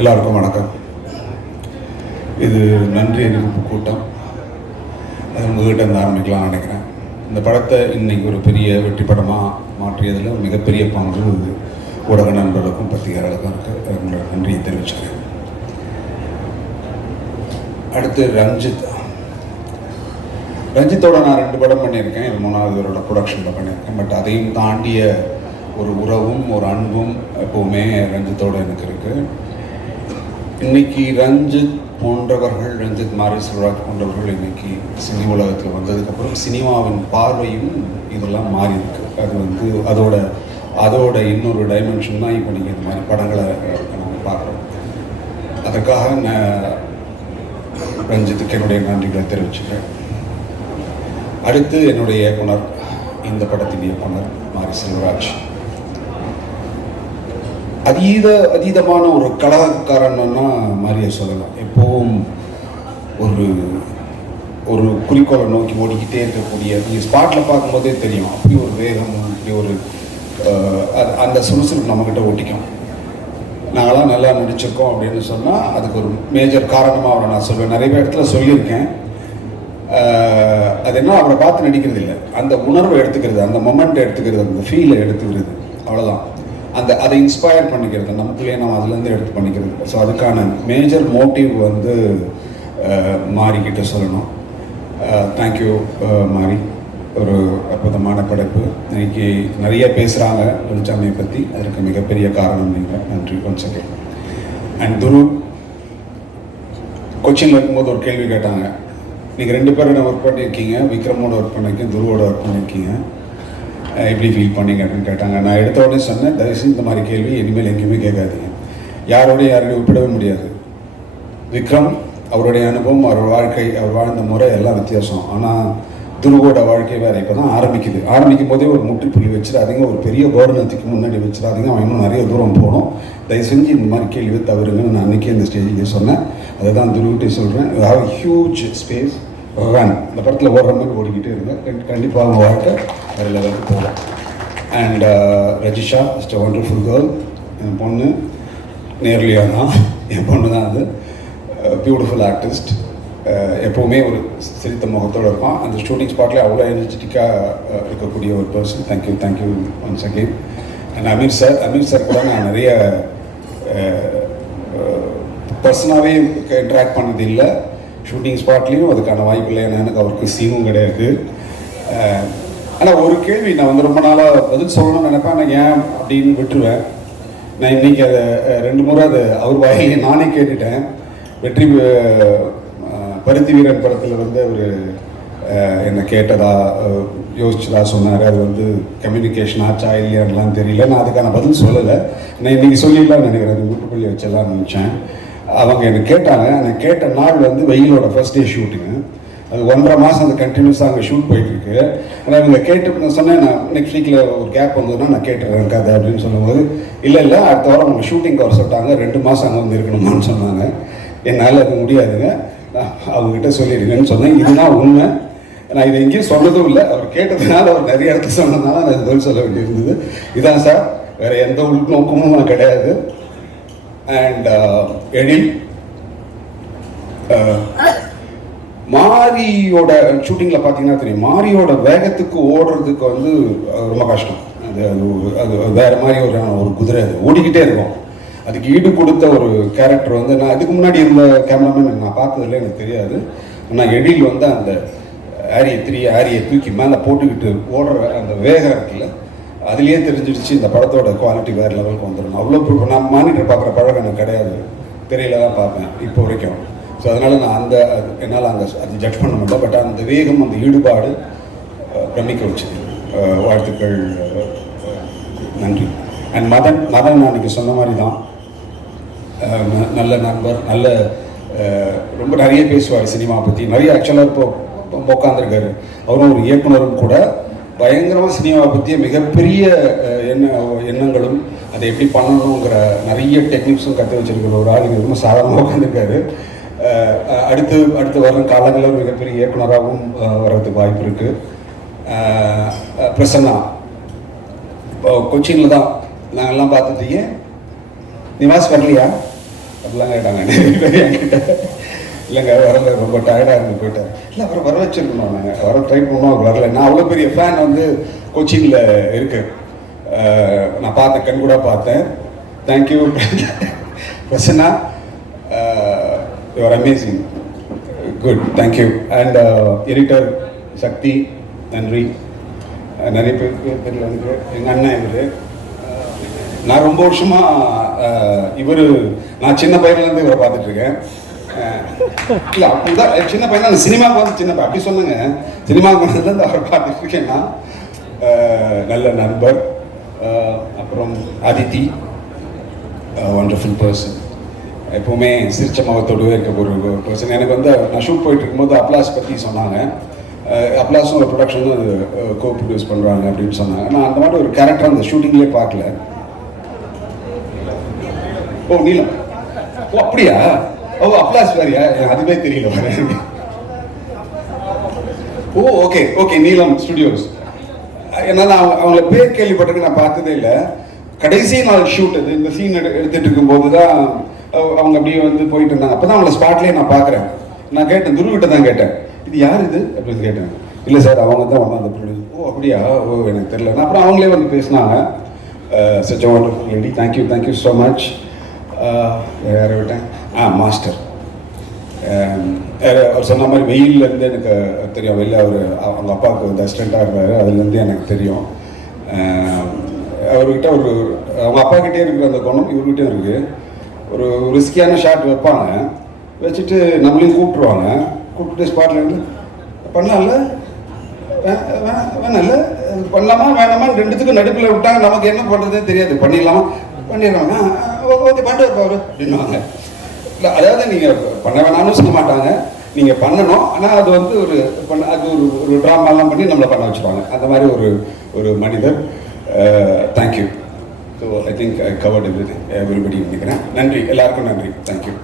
எல்லாருக்கும் வணக்கம். இது நன்றி அறிவிப்பு கூட்டம். அது உங்ககிட்ட இருந்து ஆரம்பிக்கலாம்னு நினைக்கிறேன். இந்த படத்தை இன்னைக்கு ஒரு பெரிய வெற்றி படமாக மாற்றியதில் மிகப்பெரிய பங்கு ஊடக நண்பர்களுக்கும் பத்திரிகையாளர்களுக்கும் இருக்குது உங்களோட நன்றியை தெரிவிச்சுக்கிறேன். அடுத்து ரஞ்சித். ரஞ்சித்தோட நான் ரெண்டு படம் பண்ணியிருக்கேன். இது மூணாவது இவரோட ப்ரொடக்ஷனில் பண்ணியிருக்கேன். பட் அதையும் தாண்டிய ஒரு உறவும் ஒரு அன்பும் எப்போவுமே ரஞ்சித்தோட எனக்கு இருக்குது இன்னைக்கு ரஞ்சித் போன்றவர்கள் ரஞ்சித் மாரி செல்வராஜ் போன்றவர்கள் இன்னைக்கு சினி உலகத்தில் வந்ததுக்கப்புறம் சினிமாவின் பார்வையும் இதெல்லாம் மாறி இருக்கு அது வந்து அதோட அதோட இன்னொரு டைமென்ஷன் தான் இப்போ நீங்கள் இந்த மாதிரி படங்களை நம்ம பார்க்குறோம். அதற்காக நான் ரஞ்சித்துக்கு என்னுடைய நன்றிகளை தெரிவிச்சுக்கிறேன். அடுத்து என்னுடைய இயக்குனர் இந்த படத்தின் இயக்குனர் மாரி செல்வராஜ் அதீத அதீதமான ஒரு கலகக்காரன்னா மாரியை சொல்லலாம். எப்போவும் ஒரு ஒரு குறிக்கோளை நோக்கி ஓடிக்கிட்டே இருக்கக்கூடிய நீங்கள் ஸ்பாட்டில் பார்க்கும்போதே தெரியும். அப்படி ஒரு வேகம் அப்படி ஒரு அந்த சுறுசுறுப்பு நம்மக்கிட்ட ஒட்டிக்கும். நாங்களாம் நல்லா நடிச்சிருக்கோம் அப்படின்னு சொன்னால் அதுக்கு ஒரு மேஜர் காரணமாக அவரை நான் சொல்வேன். நிறைய இடத்துல சொல்லியிருக்கேன். அது என்ன அவரை பார்த்து நடிக்கிறது இல்லை அந்த உணர்வை எடுத்துக்கிறது அந்த மொமெண்ட் எடுத்துக்கிறது அந்த ஃபீலை எடுத்துக்கிறது. அவ்வளோதான் அந்த அதை இன்ஸ்பயர் பண்ணிக்கிறது நமக்குள்ளேயே நம்ம அதுலேருந்து எடுத்து பண்ணிக்கிறது. ஸோ அதுக்கான மேஜர் மோட்டிவ் வந்து மாறிக்கிட்ட சொல்லணும். தேங்க்யூ மாறி ஒரு அற்புதமான படைப்பு. இன்னைக்கு நிறைய பேசுகிறாங்க வெளிச்சாமியை பற்றி அதற்கு மிகப்பெரிய காரணம் நீங்கள் நன்றி கொஞ்சம் செகண்ட் அண்ட் துரு கொச்சினில் இருக்கும்போது ஒரு கேள்வி கேட்டாங்க. நீங்கள் ரெண்டு பேரும் ஒர்க் பண்ணியிருக்கீங்க விக்ரமோட ஒர்க் பண்ணியிருக்கீங்க துருவோட ஒர்க் பண்ணியிருக்கீங்க எப்படி ஃபீல் பண்ணீங்க அப்படின்னு கேட்டாங்க. நான் எடுத்த உடனே சொன்னேன் தயவுசெய்து இந்த மாதிரி கேள்வி இனிமேல் எங்கேயுமே கேட்காதீங்க. யாரோடையும் யாரையும் ஒப்பிடவே முடியாது. விக்ரம் அவருடைய அனுபவம் அவர் வாழ்க்கை அவர் வாழ்ந்த முறை எல்லாம் வித்தியாசம். ஆனால் துருவோட வாழ்க்கை வேறு இப்போ தான் ஆரம்பிக்குது. ஆரம்பிக்கும் போதே ஒரு முற்றுப்புள்ளி வச்சிடாதீங்க ஒரு பெரிய பேர்னத்துக்கு முன்னாடி வச்சிடாதீங்க. அவன் இன்னும் நிறைய தூரம் போகணும். தயவு செஞ்சு இந்த மாதிரி கேள்வி தவறுங்கன்னு நான் அன்றைக்கே இந்த ஸ்டேஜுக்கு சொன்னேன். அதை தான் துருவிட்டே சொல்கிறேன் ஹாவ் ஹியூஜ் ஸ்பேஸ் ரன் இந்த படத்தில் ஓடுற மாதிரி ஓடிக்கிட்டே இருங்க. கண்டிப்பாக அவங்க வாழ்க்கை வேறு லெவலுக்கு போகலாம் and uh, Rajisha is wonderful girl என் பொண்ணு நேர்லியா தான் என் பொண்ணு தான் அது. பியூட்டிஃபுல் ஆர்டிஸ்ட் எப்போவுமே ஒரு சிரித்த முகத்தோடு இருப்பான் அந்த ஷூட்டிங் ஸ்பாட்லேயே அவ்வளோ எனர்ஜெட்டிக்காக இருக்கக்கூடிய ஒரு person thank you thank you once again and Ameer sir Ameer sir கூட நான் நிறைய uh, uh, பர்சனாகவே இன்ட்ராக்ட் பண்ணது இல்லை. ஷூட்டிங் ஸ்பாட்லேயும் அதுக்கான வாய்ப்பு இல்லை ஏன்னா எனக்கு அவருக்கு சீனும் கிடையாது. ஆனால் ஒரு கேள்வி நான் வந்து ரொம்ப நாளாக பதில் சொல்லணும்னு நினைப்பேன். ஆனால் ஏன் அப்படின்னு விட்டுருவேன். நான் இன்னைக்கு அதை ரெண்டு முறை அதை அவர் வாயிலே நானே கேட்டுட்டேன். வெற்றி பருத்தி வீரன் படத்தில் வந்து அவர் என்னை கேட்டதா யோசிச்சதா சொன்னார். அது வந்து கம்யூனிகேஷன் ஆச்சா இல்லையான்லாம் தெரியல. நான் அதுக்கான பதில் சொல்லலை. நான் இன்னைக்கு சொல்லிடலாம்னு நினைக்கிறேன். அது வீட்டுக்குள்ளே வச்செல்லாம் நினச்சேன். அவங்க என்னை கேட்டாங்க. நான் கேட்ட நாள் வந்து வெயிலோட ஃபர்ஸ்ட் டே ஷூட்டிங்கு அது ஒன்றரை மாதம் அந்த கண்டினியூஸாக அங்கே ஷூட் போயிட்டுருக்கு. ஆனால் இவங்க கேட்டு நான் சொன்னேன் நான் நெக்ஸ்ட் வீக்கில் ஒரு கேப் வந்ததுன்னா நான் கேட்டுறேன் கதை அப்படின்னு சொல்லும்போது இல்லை இல்லை அடுத்த வாரம் அவங்க ஷூட்டிங் வர சொல்லிட்டாங்க. ரெண்டு மாதம் அங்கே வந்து இருக்கணுமான்னு சொன்னாங்க. என்னால் அது முடியாதுங்க. அவங்ககிட்ட சொல்லிடுங்கன்னு சொன்னேன். இதுதான் உண்மை. நான் இதை எங்கேயும் சொன்னதும் இல்லை. அவர் கேட்டதுனால அவர் நிறைய இடத்துல சொன்னதுனால நான் பதில் சொல்ல வேண்டியிருந்தது. இதான் சார். வேறு எந்த உள்நோக்கமும் கிடையாது. அண்ட் எழில் uh, uh, மாரியோட ஷூட்டிங்கில் பார்த்தீங்கன்னா தெரியும். மாரியோட வேகத்துக்கு ஓடுறதுக்கு வந்து ரொம்ப கஷ்டம். அது அது அது வேற மாதிரி ஒரு ஒரு குதிரை அது. ஓடிக்கிட்டே இருக்கும். அதுக்கு ஈடு கொடுத்த ஒரு கேரக்டர் வந்து நான் அதுக்கு முன்னாடி இருந்த கேமராமேன் நான் பார்த்ததில்ல எனக்கு தெரியாது. ஆனால் எழில் வந்து அந்த ஆரியை த்ரீ ஆரியை தூக்கி மேலே போட்டுக்கிட்டு ஓடுற அந்த வேகம் இருக்குல்ல அதுலேயே தெரிஞ்சிடுச்சு இந்த படத்தோட குவாலிட்டி வேறு லெவலுக்கு வந்துடும் அவ்வளோ இப்போ நான் மானிட்டர் பார்க்குற பழக்கம் எனக்கு கிடையாது. தெரியல தான் பார்ப்பேன் இப்போ வரைக்கும். ஸோ அதனால் நான் அந்த அது- என்னால் அங்கே அது ஜட்ஜ் பண்ண முடியல. பட் அந்த வேகம் அந்த ஈடுபாடு பிரமிக்க வச்சுது. வாழ்த்துக்கள் நன்றி. அண்ட் மதன் மதன் நான் அன்றைக்கி சொன்ன மாதிரி தான். நல்ல நண்பர் நல்ல ரொம்ப நிறைய பேசுவார் சினிமா பற்றி நிறைய ஆக்சுவலாக இப்போ உட்காந்துருக்காரு அவரும் ஒரு இயக்குனரும் கூட பயங்கரமாக சினிமாவை பற்றிய மிகப்பெரிய எண்ண எண்ணங்களும் அதை எப்படி பண்ணணுங்கிற நிறைய டெக்னிக்ஸும் கற்று வச்சிருக்கிற ஒரு ஆள் இங்கே ரொம்ப சாதாரணமாக உட்காந்துருக்காரு அடுத்து அடுத்து வர்ற காலங்களில் மிகப்பெரிய இயக்குனராகவும் வர்றதுக்கு வாய்ப்பு இருக்குது பிரசன்னா. இப்போ கொச்சினில் தான் நாங்கள்லாம் பார்த்துட்டீங்க நிவாஸ் வரலையா? அப்படிலாம் கேட்டாங்க. என்கிட்ட இல்லைங்க வரல ரொம்ப டயர்டாக இருந்து போயிட்டேன் இல்லை அவரை வர வச்சிருக்கணும் நாங்கள் வர ட்ரை பண்ணோம் அவர் வரல. நான் அவ்வளோ பெரிய ஃபேன் வந்து கொச்சினில் இருக்கு. நான் பார்த்தேன் கண் கூட பார்த்தேன். Thank you Prasanna. Your amazing good thank you and editor Sakthi நன்றி. நிறைய பேருக்கு தெரியல வந்து எங்கள் அண்ணன் இவர். நான் ரொம்ப வருஷமாக இவர் நான் சின்ன பையன்லேருந்து இவரை பார்த்துட்ருக்கேன் இல்லை அப்படிதான். சின்ன பையன் அந்த சினிமாவுக்கு வந்து சின்ன பையன். அப்படி சொன்னேங்க சினிமாவுக்கு வந்ததுலேருந்து அவரை பார்த்துட்டு நல்ல நண்பர். அப்புறம் அதித்தி. ஒண்டர்ஃபுல் பர்சன் எப்போவுமே சிரிச்ச முகத்தோடவே இருக்க ஒரு பர்சன் எனக்கு வந்து நான் ஷூட் போயிட்டு இருக்கும்போது அப்ளாஸ் பற்றி சொன்னாங்க. அப்ளாஸும் ஒரு ப்ரொடக்ஷனும் கோ ப்ரொடியூஸ் பண்ணுறாங்க அப்படின்னு சொன்னாங்க. நான் அந்த மாதிரி ஒரு கேரக்டர் அந்த ஷூட்டிங்லேயே பார்க்கல. ஓ நீலம். ஓ அப்படியா? ஓ அப்ளாஸ் வேறியா எனக்கு அதுவே தெரியல. Oh okay okay Neelam studios என்னால் அவங்க அவங்கள பேர் கேள்விப்பட்டிருக்கு நான் பார்த்ததே இல்லை. கடைசி நாள் ஷூட் அது. இந்த சீன் எடு எடுத்துட்டு இருக்கும்போது தான் அவங்க அப்படியே வந்து போயிட்டு இருந்தாங்க. அப்போ தான் அவங்கள ஸ்பாட்லேயே நான் பார்க்குறேன். நான் கேட்டேன் துருவிட்ட தான் கேட்டேன். இது யார் இது? அப்படின்னு கேட்டேன். இல்லை சார் அவங்க தான் ஒன்றா அந்த ப்ரொடியூஸ் ஓ அப்படியா? ஓ எனக்கு தெரியல. நான் அப்புறம் அவங்களே வந்து பேசினாங்க. Such wonderful lady thank you thank you so much யாரை விட்டேன்? ஆ மாஸ்டர். அவர் சொன்ன மாதிரி வெயில்ல எனக்கு தெரியும். வெளில அவர் அவங்க அப்பாவுக்கு வந்து அசிஸ்டண்ட்டாக இருந்தார் அதுலேருந்து எனக்கு தெரியும். அவர்கிட்ட ஒரு அவங்க அப்பா கிட்டே இருக்கிற அந்த குணம் இவர்கிட்டயும் இருக்குது ஒரு ரிஸ்கியான ஷாட் வைப்பாங்க. வச்சுட்டு நம்மளையும் கூப்பிட்ருவாங்க கூப்பிட்டு ஸ்பாட்டில் இருந்து பண்ணலாம்ல? வே- வே- வேணாம்ல? பண்ணலாமா? வேணாமான்னு ரெண்டுத்துக்கும் நடுப்பில் விட்டாங்க. நமக்கு என்ன பண்ணுறதே தெரியாது. பண்ணிடலாமா? பண்ணிடுறாங்க. ஓகே பண்ணிட்டு வைப்பாரு. அப்படின்னுவாங்க. அதாவது நீங்கள் பண்ண வேணாம்னு சொல்ல மாட்டாங்க. நீங்கள் பண்ணணும். ஆனால் அது வந்து ஒரு பண்ண அது ஒரு ஒரு ட்ராமாலாம் பண்ணி நம்மளை பண்ண வச்சுருவாங்க அந்த மாதிரி ஒரு ஒரு மனிதர் thank you so I think I covered every everybody நினைக்கிறேன். நன்றி. எல்லாருக்கும் நன்றி. தேங்க்யூ